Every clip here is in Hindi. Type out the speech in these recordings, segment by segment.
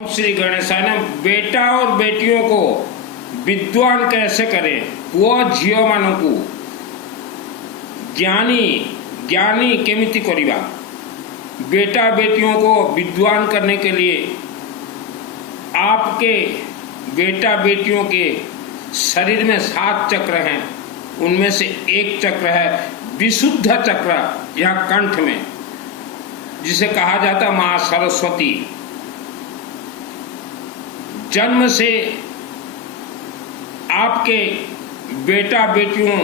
श्री गणेशाय ने बेटा और बेटियों को विद्वान कैसे करें, पुओ झियो मानकू ज्ञानी केमिति करिबा। बेटा बेटियों को विद्वान करने के लिए आपके बेटा बेटियों के शरीर में 7 चक्र हैं, उनमें से एक चक्र है विशुद्ध चक्र, यह कंठ में, जिसे कहा जाता मां सरस्वती। जन्म से आपके बेटा बेटियों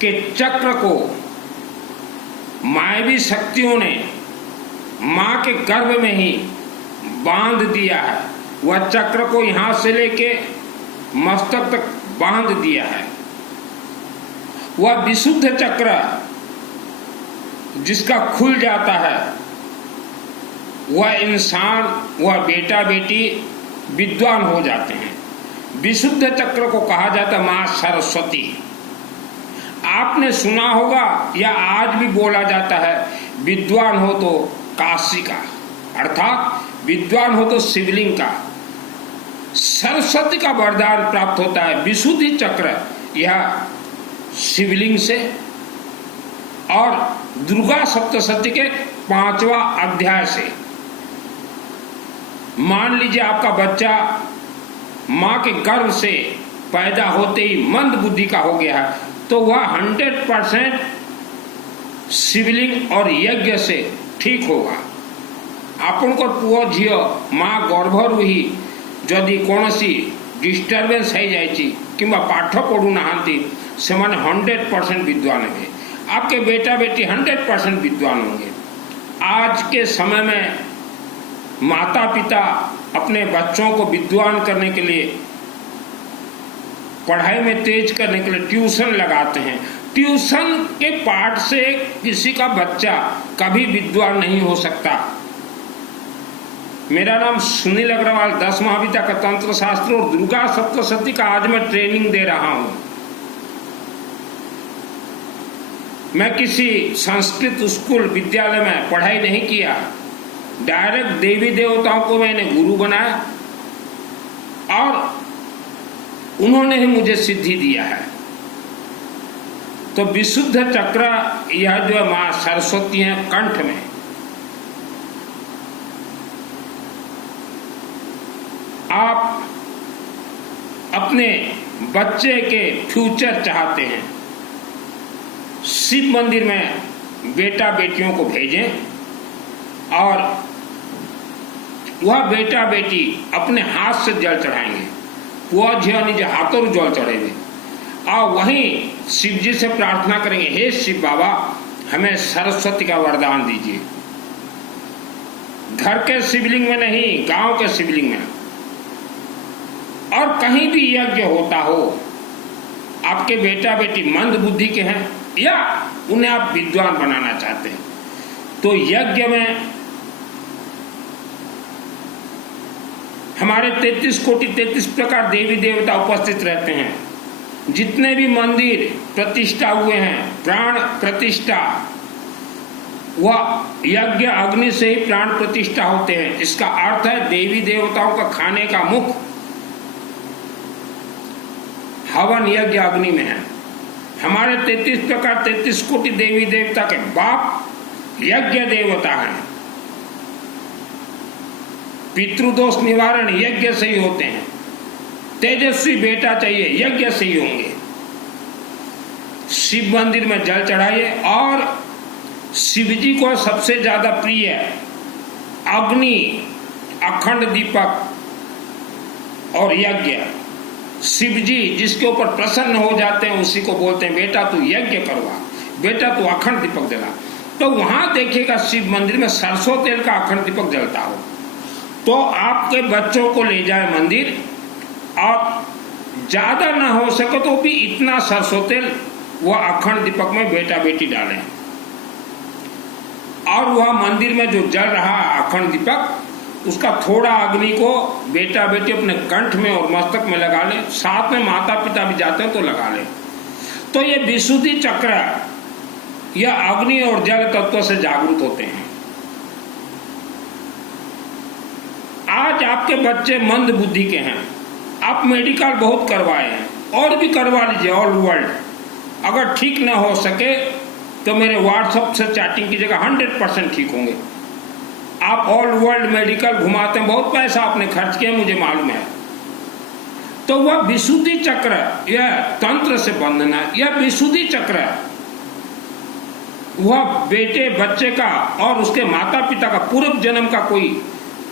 के चक्र को मायावी शक्तियों ने मां के गर्भ में ही बांध दिया है। वह चक्र को यहां से लेके मस्तक तक बांध दिया है। वह विशुद्ध चक्र जिसका खुल जाता है, वह इंसान, वह बेटा बेटी विद्वान हो जाते हैं। विशुद्ध चक्र को कहा जाता मां सरस्वती। आपने सुना होगा या आज भी बोला जाता है, विद्वान हो तो काशी का, अर्थात विद्वान हो तो शिवलिंग का। सरस्वती का वरदान प्राप्त होता है विशुद्धि चक्र, यह शिवलिंग से, और दुर्गा सप्तशती के 5वां अध्याय से। मान लीजिए आपका बच्चा मां के गर्भ से पैदा होते ही मंद बुद्धि का हो गया है, तो वह 100% शिवलिंग और यज्ञ से ठीक होगा। आपनकर पुओ झियो मां गर्भरू ही जदि कौनसी डिस्टर्बेंस हो जाइछि किंबा पाठ पढ़ू नहांती, सेमाने 100% विद्वान हेबे। आपके बेटा बेटी 100% विद्वान होंगे। आज के समय में माता पिता अपने बच्चों को विद्वान करने के लिए, पढ़ाई में तेज करने के लिए ट्यूशन लगाते हैं। ट्यूशन के पाठ से किसी का बच्चा कभी विद्वान नहीं हो सकता। मेरा नाम सुनील अग्रवाल, 10 महाविद्या का तंत्र शास्त्र और दुर्गा सप्तशती का आज मैं ट्रेनिंग दे रहा हूं। मैं किसी संस्कृत स्कूल विद्यालय में पढ़ाई नहीं किया, डायरेक्ट देवी देवताओं को मैंने गुरु बनाया और उन्होंने ही मुझे सिद्धि दिया है। तो विशुद्ध चक्र यह जो है मां सरस्वती है कंठ में। आप अपने बच्चे के फ्यूचर चाहते हैं, शिव मंदिर में बेटा बेटियों को भेजें और वह बेटा बेटी अपने हाथ से जल चढ़ाएंगे। पुआ झियो निज हाथों जल चढ़ेंगे और वहीं शिव जी से प्रार्थना करेंगे, हे शिव बाबा हमें सरस्वती का वरदान दीजिए। घर के शिवलिंग में नहीं, गांव के शिवलिंग में। और कहीं भी यज्ञ होता हो, आपके बेटा बेटी मंद बुद्धि के हैं या उन्हें आप विद्वान बनाना चाहते हैं, तो यज्ञ में हमारे 33 कोटि 33 प्रकार देवी देवता उपस्थित रहते हैं। जितने भी मंदिर प्रतिष्ठा हुए हैं, प्राण प्रतिष्ठा, वह यज्ञ अग्नि से ही प्राण प्रतिष्ठा होते हैं। इसका अर्थ है देवी देवताओं का खाने का मुख हवन यज्ञ अग्नि में है। हमारे 33 प्रकार 33 कोटि देवी देवता के बाप यज्ञ देवता हैं। पितृदोष निवारण यज्ञ से ही होते हैं। तेजस्वी बेटा चाहिए, यज्ञ से ही होंगे। शिव मंदिर में जल चढ़ाइए और शिव जी को सबसे ज्यादा प्रिय अग्नि, अखंड दीपक और यज्ञ। शिव जी जिसके ऊपर प्रसन्न हो जाते हैं उसी को बोलते हैं बेटा तू यज्ञ करवा, बेटा तू अखंड दीपक जला। तो वहां देखिएगा शिव मंदिर में सरसों तेल का अखंड दीपक जलता हो, तो आपके बच्चों को ले जाए मंदिर और ज्यादा ना हो सके तो भी इतना सरसों तेल वह अखंड दीपक में बेटा बेटी डालें और वह मंदिर में जो जल रहा अखंड दीपक, उसका थोड़ा अग्नि को बेटा बेटी अपने कंठ में और मस्तक में लगा ले। साथ में माता पिता भी जाते हैं तो लगा ले। तो ये विशुद्धि चक्र, यह अग्नि और जल तत्व से जागृत होते हैं। आज आपके बच्चे मंद बुद्धि के हैं, आप मेडिकल बहुत करवाए हैं, और भी करवा लीजिए ऑल वर्ल्ड। अगर ठीक ना हो सके तो मेरे व्हाट्सएप से चैटिंग कीजिएगा, 100% ठीक होंगे। आप ऑल वर्ल्ड मेडिकल घुमाते हैं, बहुत पैसा आपने खर्च किया, मुझे मालूम है। तो वह विशुद्धि चक्र, यह तंत्र से बंधना, यह विशुद्धि चक्र, वह बेटे बच्चे का और उसके माता पिता का पूर्व जन्म का कोई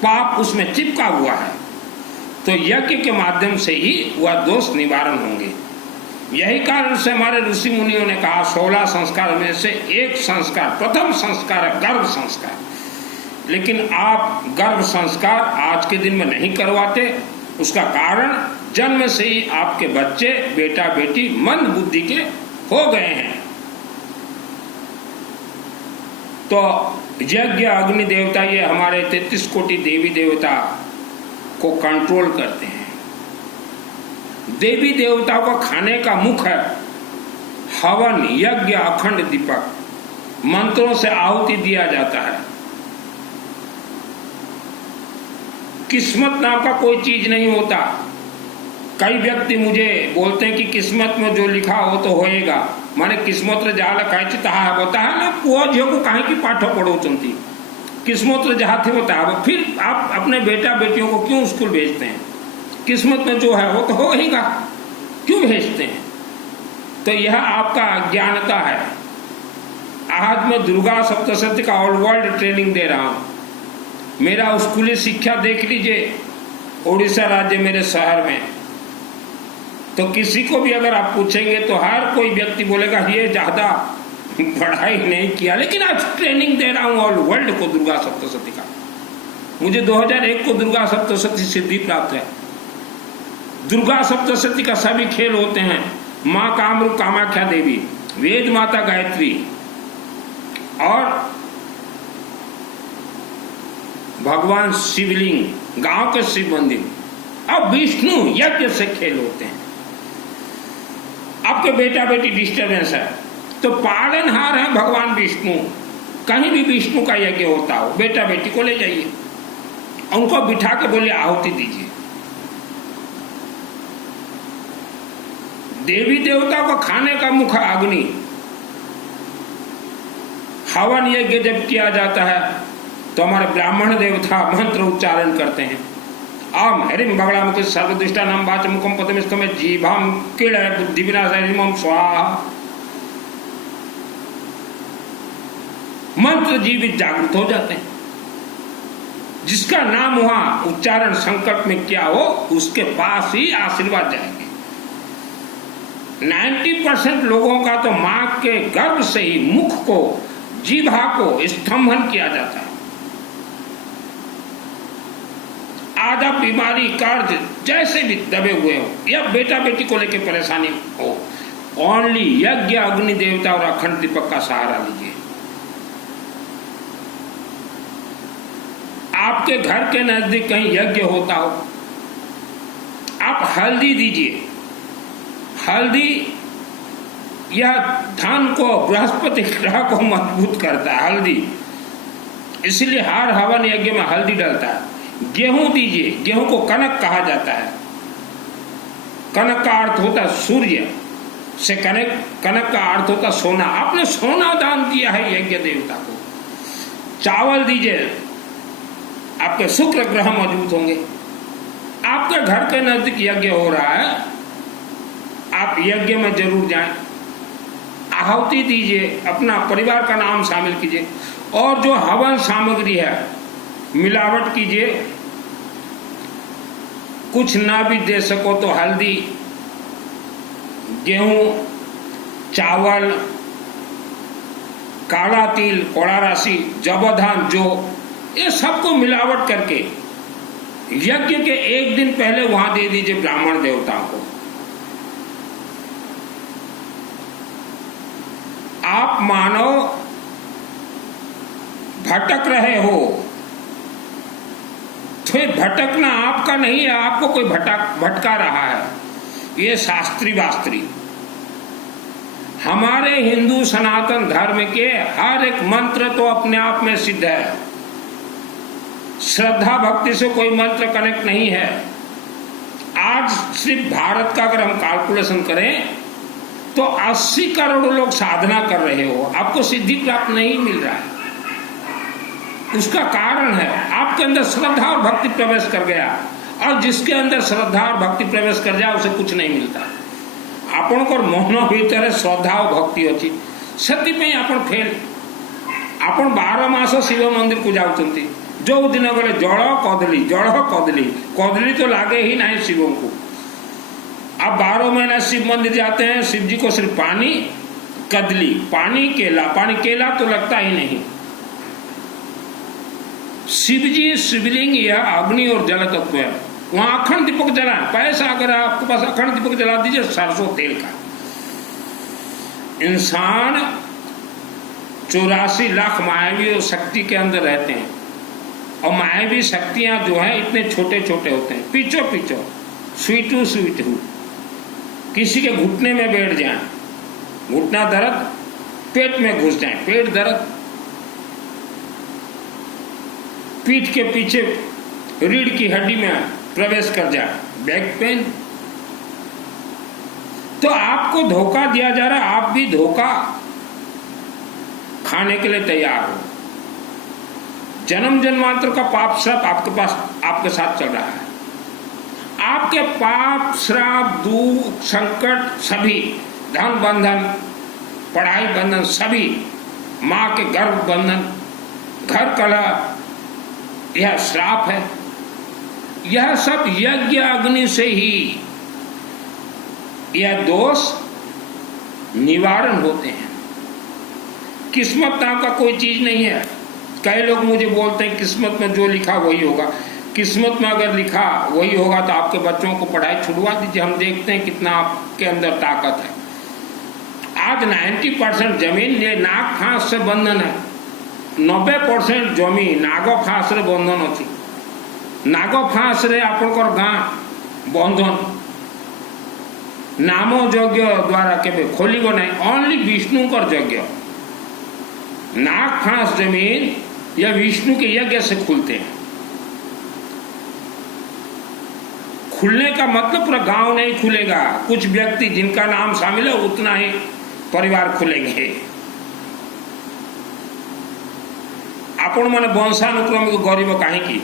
पाप उसमें चिपका हुआ है, तो यज्ञ के माध्यम से ही वह दोष निवारण होंगे। यही कारण से हमारे ऋषि मुनियों ने कहा 16 संस्कार में से एक संस्कार, प्रथम संस्कार है गर्भ संस्कार। लेकिन आप गर्भ संस्कार आज के दिन में नहीं करवाते। उसका कारण जन्म से ही आपके बच्चे बेटा बेटी मंद बुद्धि के हो गए हैं। तो यज्ञ अग्नि देवता ये हमारे 33 कोटि देवी देवता को कंट्रोल करते हैं। देवी देवताओं का खाने का मुख है हवन, यज्ञ, अखंड दीपक, मंत्रों से आहुति दिया जाता है। किस्मत नाम का कोई चीज नहीं होता। कई व्यक्ति मुझे बोलते हैं कि किस्मत में जो लिखा हो तो होएगा, माने किस्मत रे जहाँ लिखा तहा होता है ना, पुआ झियो को कहीं की पाठो पढ़ो चलती, किस्मत रे जहाँ थे होता है। फिर आप अपने बेटा बेटियों को क्यों स्कूल भेजते हैं? किस्मत में जो है वो तो होएगा, क्यों भेजते हैं? तो यह आपका अज्ञानता है। आज मैं दुर्गा सप्तशती का ऑल वर्ल्ड ट्रेनिंग दे रहा हूँ। मेरा स्कूली शिक्षा देख लीजिए उड़ीसा राज्य मेरे शहर में, तो किसी को भी अगर आप पूछेंगे तो हर कोई व्यक्ति बोलेगा ये ज्यादा पढ़ाई नहीं किया, लेकिन आज ट्रेनिंग दे रहा हूँ ऑल वर्ल्ड को दुर्गा सप्तशती का। मुझे 2001 को दुर्गा सप्तशती सिद्धि प्राप्त है। दुर्गा सप्तशती का सभी खेल होते हैं। माँ कामरूप कामाख्या देवी, वेद माता गायत्री और भगवान शिवलिंग, गांव के शिव मंदिर, अब विष्णु यज्ञ से खेल होते हैं। आपके बेटा बेटी डिस्टर्बेंस है तो पालनहार है भगवान विष्णु। कहीं भी विष्णु का यज्ञ होता हो, बेटा बेटी को ले जाइए, उनको बिठा के बोले आहुति दीजिए। देवी देवता को खाने का मुख अग्नि। हवन यज्ञ जब किया जाता है तो हमारे ब्राह्मण देवता मंत्र उच्चारण करते हैं। आम हरिम बगड़ा मुख सर्वदुष्टा नाम वाच मुखम पदमिष्ठम जीभाम किल बुद्धि विनाश स्वाहा। मंत्र जीवित जागृत हो जाते हैं। जिसका नाम वहां उच्चारण संकल्प में किया हो उसके पास ही आशीर्वाद जाएंगे। 90% लोगों का तो मां के गर्भ से ही मुख को, जीभा को स्तंभन किया जाता है। आधा बीमारी, कर्ज जैसे भी दबे हुए हो या बेटा बेटी को लेकर परेशानी हो, ओनली यज्ञ अग्नि देवता और अखंड दीपक का सहारा लीजिए। आपके घर के नजदीक कहीं यज्ञ होता हो, आप हल्दी दीजिए। हल्दी यह धन को, बृहस्पति ग्रह को मजबूत करता है हल्दी, इसलिए हर हवन यज्ञ में हल्दी डलता है। गेहूं दीजिए, गेहूं को कनक कहा जाता है। कनक का अर्थ होता है सूर्य से, कनक का अर्थ होता है सोना। आपने सोना दान दिया है यज्ञ देवता को। चावल दीजिए, आपके शुक्र ग्रह मजबूत होंगे। आपके घर के नजदीक यज्ञ हो रहा है, आप यज्ञ में जरूर जाएं, आहुति दीजिए, अपना परिवार का नाम शामिल कीजिए। और जो हवन सामग्री है मिलावट कीजिए। कुछ ना भी दे सको तो हल्दी, गेहूं, चावल, काला तिल, कोड़ा राशि, जबधान, जो ये सबको मिलावट करके यज्ञ के एक दिन पहले वहां दे दीजिए ब्राह्मण देवताओं को। आप मानव भटक रहे हो तो ये भटकना आपका नहीं है, आपको कोई भटका रहा है। ये शास्त्री वास्त्री हमारे हिंदू सनातन धर्म के हर एक मंत्र तो अपने आप में सिद्ध है। श्रद्धा भक्ति से कोई मंत्र कनेक्ट नहीं है। आज सिर्फ भारत का अगर हम कैलकुलेशन करें तो 80 करोड़ लोग साधना कर रहे हो, आपको सिद्धि प्राप्त नहीं मिल रहा है। उसका कारण है आपके अंदर श्रद्धा और भक्ति प्रवेश कर गया, और जिसके अंदर श्रद्धा और भक्ति प्रवेश कर जाए उसे कुछ नहीं मिलता। आपणकर मन भीतर श्रद्धा और भक्ति अच्छी से आप फेल। आप 12 मास शिव मंदिर को जाऊँगी, जो दिन गले जड़ कदली जड़ कदली कदली तो लागे ही नहीं शिव को। आप 12 महीना शिव मंदिर जाते हैं, शिव जी को सिर्फ पानी कदली, पानी केला तो लगता ही नहीं। शिव जी शिवलिंग या अग्नि और जल तत्व है, वहां अखंड दीपक जलाएं। पैसा अगर आपके पास अखंड दीपक जला दीजिए सरसों तेल का। इंसान 84 लाख मायावी और शक्ति के अंदर रहते हैं, और मायावी शक्तियां जो है इतने छोटे छोटे होते हैं। पीछो पीछो स्वीटू स्वीटू, किसी के घुटने में बैठ जाए, घुटना दर्द, पेट में घुस जाए, पेट दर्द, पीठ के पीछे रीढ़ की हड्डी में प्रवेश कर जाए, बैक पेन। तो आपको धोखा दिया जा रहा है, आप भी धोखा खाने के लिए तैयार हो। जन्म जन्मांतर का पाप श्राप आपके साथ चल रहा है। आपके पाप श्राप दुख संकट सभी, धन बंधन, पढ़ाई बंधन सभी, माँ के गर्भ बंधन, घर कलह, यह श्राप है। यह सब यज्ञ अग्नि से ही यह दोष निवारण होते हैं। किस्मत नाम का कोई चीज नहीं है। कई लोग मुझे बोलते हैं किस्मत में जो लिखा वही होगा। किस्मत में अगर लिखा वही होगा तो आपके बच्चों को पढ़ाई छुड़वा दीजिए, हम देखते हैं कितना आपके अंदर ताकत है। आज 90% जमीन ये नाग फांस से बंधन है, 90% जमी नाग फांस रे बंधन अच्छी। नाग फांस रे आपनकर गाँ बंधन नाम यज्ञ द्वारा केबे खोलिब नहीं, ओनली विष्णु कर यज्ञ। नाग फांस जमीन या विष्णु के यज्ञ से खुलते हैं। खुलने का मतलब पूरा गांव नहीं खुलेगा, कुछ व्यक्ति जिनका नाम शामिल है उतना ही परिवार खुलेंगे। आपण माने वंशानुक्रमिक गरीब कहीं,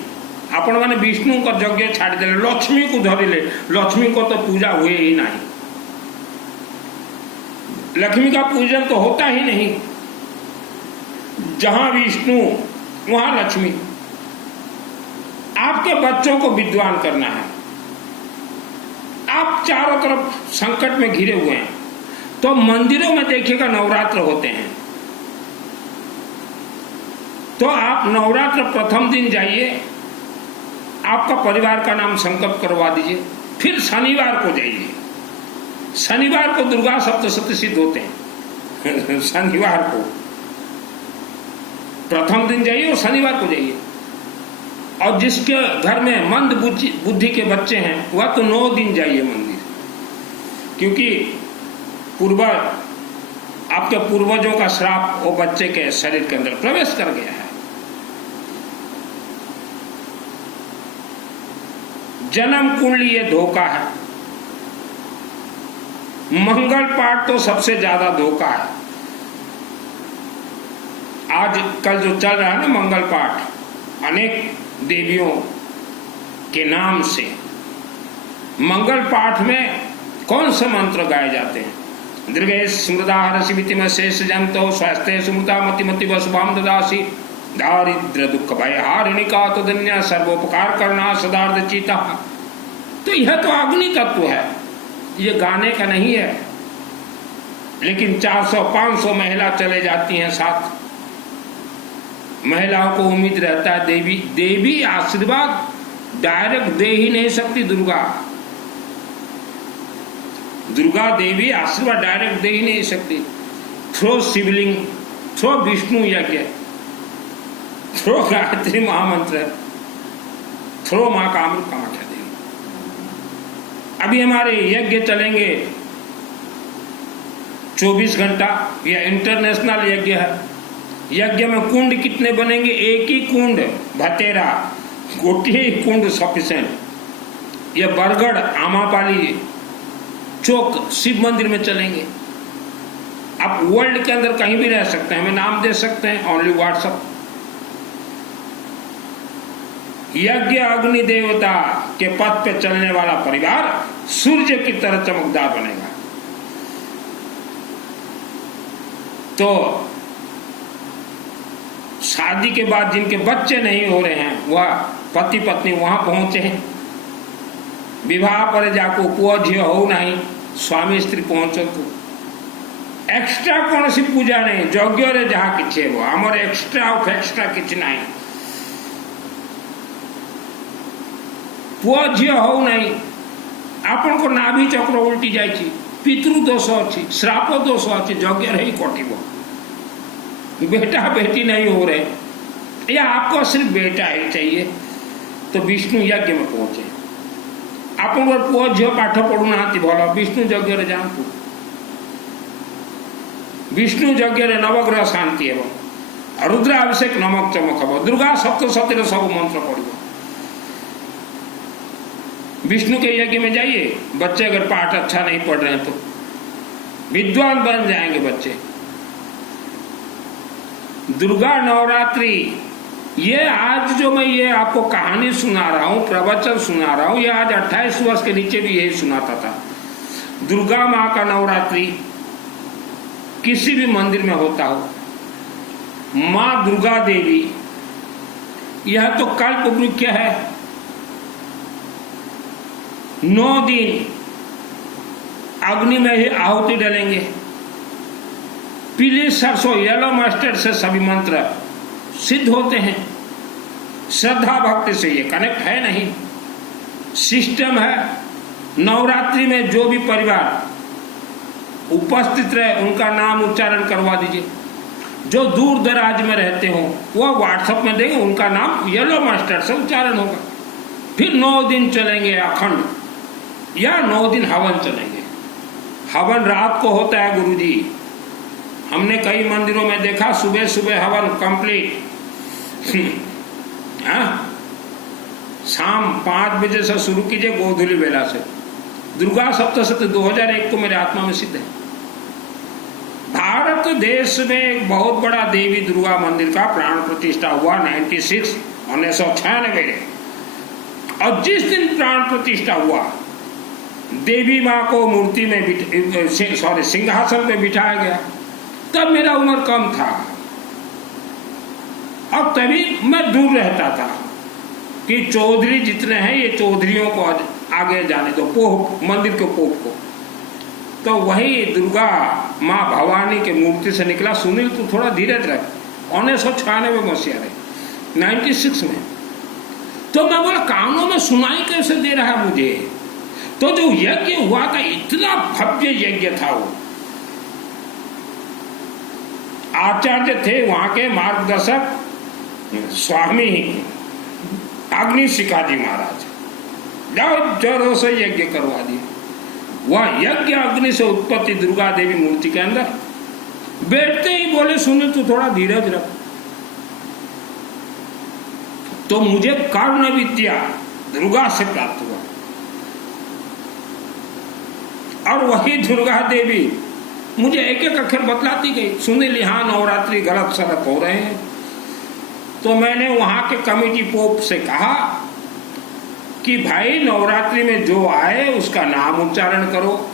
आपण माने विष्णु का यज्ञ छाड़ देले, लक्ष्मी को धरिले, लक्ष्मी को तो पूजा हुए ही नहीं। लक्ष्मी का पूजन तो होता ही नहीं। जहां विष्णु वहां लक्ष्मी। आपके बच्चों को विद्वान करना है। आप चारों तरफ संकट में घिरे हुए हैं, तो मंदिरों में देखिएगा नवरात्र होते हैं, तो आप नवरात्र प्रथम दिन जाइए, आपका परिवार का नाम संकल्प करवा दीजिए। फिर शनिवार को जाइए, शनिवार को दुर्गा सप्तशती सिद्ध होते हैं। शनिवार को प्रथम दिन जाइए और शनिवार को जाइए। और जिसके घर में मंद बुद्धि के बच्चे हैं वह तो 9 दिन जाइए मंदिर, क्योंकि आपके पूर्वजों का श्राप वो बच्चे के शरीर के अंदर प्रवेश कर गया है। जन्म कुंडली ये धोखा है। मंगल पाठ तो सबसे ज्यादा धोखा है। आज कल जो चल रहा है ना मंगल पाठ, अनेक देवियों के नाम से मंगल पाठ में कौन से मंत्र गाए जाते हैं? दीर्घे स्मृता हरसिमिति में शेष जंतो स्वास्थ्य स्मृता मति मति वसुभाम ददासी दारिद्र दुख भय हारिणिका तो धन्य सर्वोपकार करना सदार्थ चीता। तो यह तो अग्नि तत्व है, ये गाने का नहीं है। लेकिन 400-500 महिला चले जाती हैं साथ। महिलाओं को उम्मीद रहता है देवी आशीर्वाद डायरेक्ट दे ही नहीं सकती। दुर्गा देवी आशीर्वाद डायरेक्ट दे ही नहीं सकती। थ्रो शिवलिंग, थ्रो विष्णु यज्ञ, थ्रो गायत्री महामंत्र, थ्रो मां कामाख्या देवी। अभी हमारे यज्ञ चलेंगे 24 घंटा, यह इंटरनेशनल यज्ञ है। यज्ञ में कुंड कितने बनेंगे? एक ही कुंड भतेरा गोटिए कुंड सफिशिएंट, ये बरगढ़ आमापाली चौक शिव मंदिर में चलेंगे। आप वर्ल्ड के अंदर कहीं भी रह सकते हैं, हमें नाम दे सकते हैं, ओनली व्हाट्सएप। यज्ञ अग्नि देवता के पथ पे चलने वाला परिवार सूर्य की तरह चमकदार बनेगा। तो शादी के बाद जिनके बच्चे नहीं हो रहे हैं वह पति पत्नी वहां पहुंचे हैं। विवाह पर जाको पुआ झील हो नहीं, स्वामी स्त्री पहुंचतु। एक्स्ट्रा कौन सी पूजा नहीं, यज्ञ रे जहाँ किसी वो आमर एक्स्ट्रा फेक्स्ट्रा किसी नहीं। पुआ झील हो नहीं, आपण को नाभि चक्र उल्टी जाइए, पितृ दोष अच्छी, श्राप दोष अच्छी, यज्ञ रही कटिब। बेटा बेटी नहीं हो रहे या आपको सिर्फ बेटा ही चाहिए तो विष्णु यज्ञ में पहुंचे। आप पुओ झील पाठ पढ़ुना भल, विष्णु यज्ञ रे जातु। विष्णु यज्ञ रे नवग्रह शांति हे, रुद्राभिषेक नमक चमक हम, दुर्गा सप्तशती सब मंत्र पढ़। विष्णु के यज्ञ में जाइए, बच्चे अगर पाठ अच्छा नहीं पढ़ रहे हैं तो विद्वान बन जाएंगे बच्चे। दुर्गा नवरात्रि, ये आज जो मैं ये आपको कहानी सुना रहा हूं, प्रवचन सुना रहा हूं, ये आज 28 वर्ष के नीचे भी यही सुनाता था। दुर्गा माँ का नवरात्रि किसी भी मंदिर में होता हो, माँ दुर्गा देवी यह तो कल्प वृक्ष है। 9 दिन अग्नि में ही आहुति डालेंगे। पीली सरसों येलो मस्टर्ड से सभी मंत्र सिद्ध होते हैं। श्रद्धा भक्ति से ये कनेक्ट है नहीं, सिस्टम है। नवरात्रि में जो भी परिवार उपस्थित रहे उनका नाम उच्चारण करवा दीजिए। जो दूर दराज में रहते हो वो व्हाट्सएप में देंगे, उनका नाम येलो मस्टर्ड से उच्चारण होगा। फिर 9 दिन चलेंगे अखंड, या 9 दिन हवन चलेंगे। हवन रात को होता है गुरुजी, हमने कई मंदिरों में देखा सुबह सुबह हवन कंप्लीट। शाम 5 बजे से शुरू कीजिए गोधूली बेला से। दुर्गा सप्तशती 2001 को मेरे आत्मा में सिद्ध है। भारत देश में एक बहुत बड़ा देवी दुर्गा मंदिर का प्राण प्रतिष्ठा हुआ 1996 और जिस दिन प्राण प्रतिष्ठा हुआ देवी माँ को मूर्ति में सिंहासन पे बिठाया गया, तब मेरा उम्र कम था और तभी मैं दूर रहता था कि चौधरी जितने हैं ये चौधरियों को आगे जाने दो, पोप मंदिर के पोप को। तो वही दुर्गा माँ भवानी के मूर्ति से निकला, सुनील तू थोड़ा धीरज रख। 1996 मसीहा में 96 में तो मैं बोला कानों में सुनाई कैसे दे रहा है मुझे। तो जो यज्ञ हुआ था इतना भव्य यज्ञ था, वो आचार्य थे वहां के मार्गदर्शक स्वामी अग्निशिखा जी महाराज, जाओ जोरों से यज्ञ करवा दिए। वह यज्ञ अग्नि से उत्पत्ति दुर्गा देवी मूर्ति के अंदर बैठते ही बोले सुने तो थोड़ा धीरज रख। तो मुझे कर्ण विद्या दुर्गा से प्राप्त हुआ और वही दुर्गा देवी मुझे एक एक अक्षर बतलाती गई। सुनील यहाँ नवरात्रि गलत सलत हो रहे हैं। तो मैंने वहां के कमेटी पोप से कहा कि भाई नवरात्रि में जो आए उसका नाम उच्चारण करो,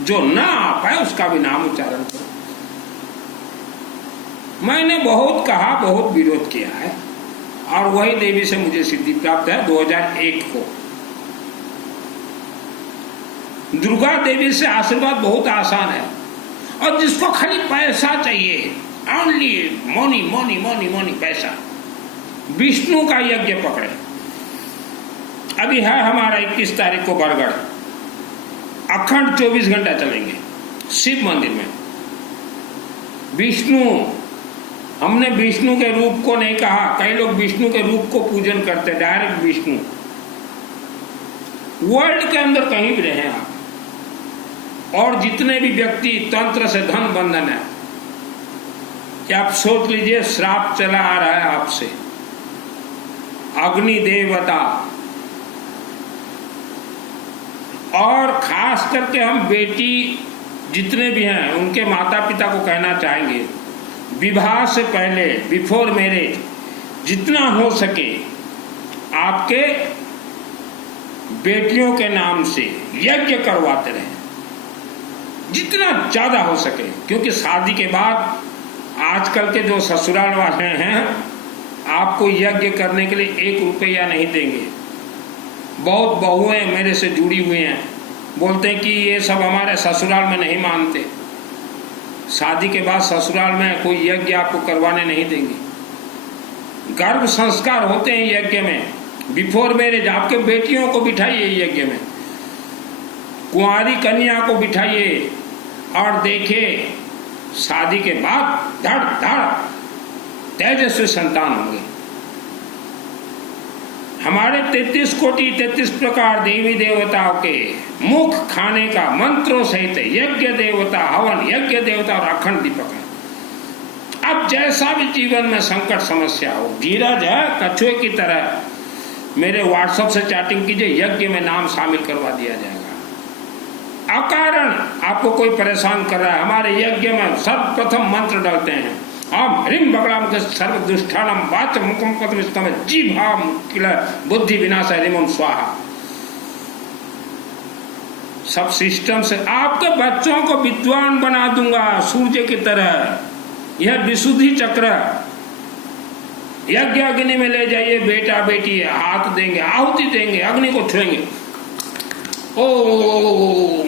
जो ना आ पाए उसका भी नाम उच्चारण करो। मैंने बहुत कहा, बहुत विरोध किया है और वही देवी से मुझे सिद्धि प्राप्त है 2001 को। दुर्गा देवी से आशीर्वाद बहुत आसान है और जिसको खाली पैसा चाहिए, only money money money money पैसा, विष्णु का यज्ञ पकड़े। अभी है हमारा 21 तारीख को बरगढ़, अखंड 24 घंटा चलेंगे शिव मंदिर में। विष्णु, हमने विष्णु के रूप को नहीं कहा, कई लोग विष्णु के रूप को पूजन करते, डायरेक्ट विष्णु। वर्ल्ड के अंदर कहीं भी रहे आप और जितने भी व्यक्ति तंत्र से धन बंधन है, कि आप सोच लीजिए श्राप चला आ रहा है आपसे, अग्नि देवता, और खास करके हम बेटी जितने भी हैं उनके माता पिता को कहना चाहेंगे, विवाह से पहले, बिफोर मैरिज, जितना हो सके आपके बेटियों के नाम से यज्ञ करवाते रहें, जितना ज्यादा हो सके। क्योंकि शादी के बाद आजकल के जो ससुराल वाले हैं आपको यज्ञ करने के लिए 1 रुपया नहीं देंगे। बहुत बहुएं मेरे से जुड़ी हुई हैं, बोलते हैं कि ये सब हमारे ससुराल में नहीं मानते, शादी के बाद ससुराल में कोई यज्ञ आपको करवाने नहीं देंगे। गर्भ संस्कार होते हैं यज्ञ में, बिफोर मैरिज आपके बेटियों को बिठाइए यज्ञ में, कुंवारी कन्या को बिठाइए और देखिए शादी के बाद धड़ धड़ तेजस्वी संतान होंगे। हमारे 33 कोटि 33 प्रकार देवी देवताओं के मुख खाने का मंत्रों सहित यज्ञ देवता, हवन यज्ञ देवता और अखंड दीपक है। अब जैसा भी जीवन में संकट समस्या हो, धीरज है, कछुए की तरह मेरे व्हाट्सएप से चैटिंग कीजिए, यज्ञ में नाम शामिल करवा दिया जाएगा। अकारण आपको कोई परेशान कर रहा है, हमारे यज्ञ में सर्वप्रथम मंत्र डालते हैं, हम ह्रीं बगलाम के सर्व दुष्टानम वाच मुखम पद्म जीभाम किल बुद्धि विनाश ह्रीं स्वाहा। सब सिस्टम से आपके बच्चों को विद्वान बना दूंगा सूर्य की तरह। यह विशुद्धि चक्र, यज्ञ अग्नि में ले जाइए, बेटा बेटी हाथ देंगे, आहुति देंगे, अग्नि को छुएंगे, ओ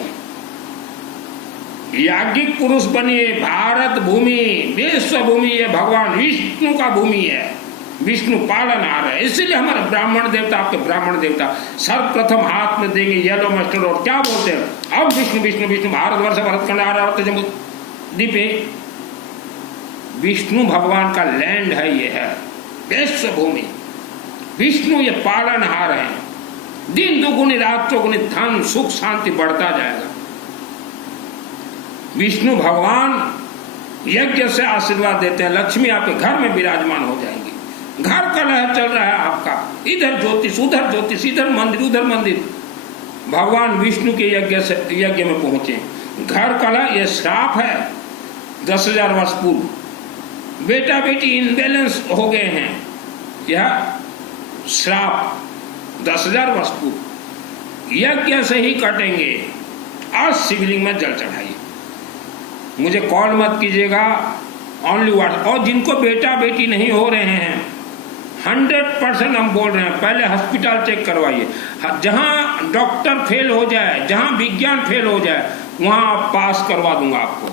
याज्ञिक पुरुष बनिए। भारत भूमि, विश्व भूमि, ये भगवान विष्णु का भूमि है, विष्णु पालनहार है। इसीलिए हमारे ब्राह्मण देवता, आपके ब्राह्मण देवता सर्वप्रथम हाथ में देंगे येलो मस्टर्ड और क्या बोलते हैं, अब विष्णु विष्णु विष्णु भारतवर्ष भरतखंड आर्यावर्त जम्बू द्वीपे। विष्णु भगवान का लैंड है, ये है विश्व भूमि। विष्णु ये पालनहार है, दिन दुगुनी रात चौगुनी धन सुख शांति बढ़ता जाएगा। विष्णु भगवान यज्ञ से आशीर्वाद देते हैं, लक्ष्मी आपके घर में विराजमान हो जाएंगी। घर कलह चल रहा है आपका, इधर ज्योतिष उधर ज्योतिष, इधर मंदिर उधर मंदिर, भगवान विष्णु के यज्ञ में पहुंचे। घर कलह ये श्राप है 10,000 वर्ष पूर्व। बेटा बेटी इनबैलेंस हो गए हैं, यह श्राप 10,000 वर्ष पूर्व। यज्ञ से ही कटेंगे। आज शिवलिंग में जल चढ़ाइए, मुझे कॉल मत कीजिएगा, ओनली व्हाट्सएप। और जिनको बेटा बेटी नहीं हो रहे हैं 100% हम बोल रहे हैं, पहले हॉस्पिटल चेक करवाइए। जहां डॉक्टर फेल हो जाए, जहां विज्ञान फेल हो जाए, वहां पास करवा दूंगा आपको।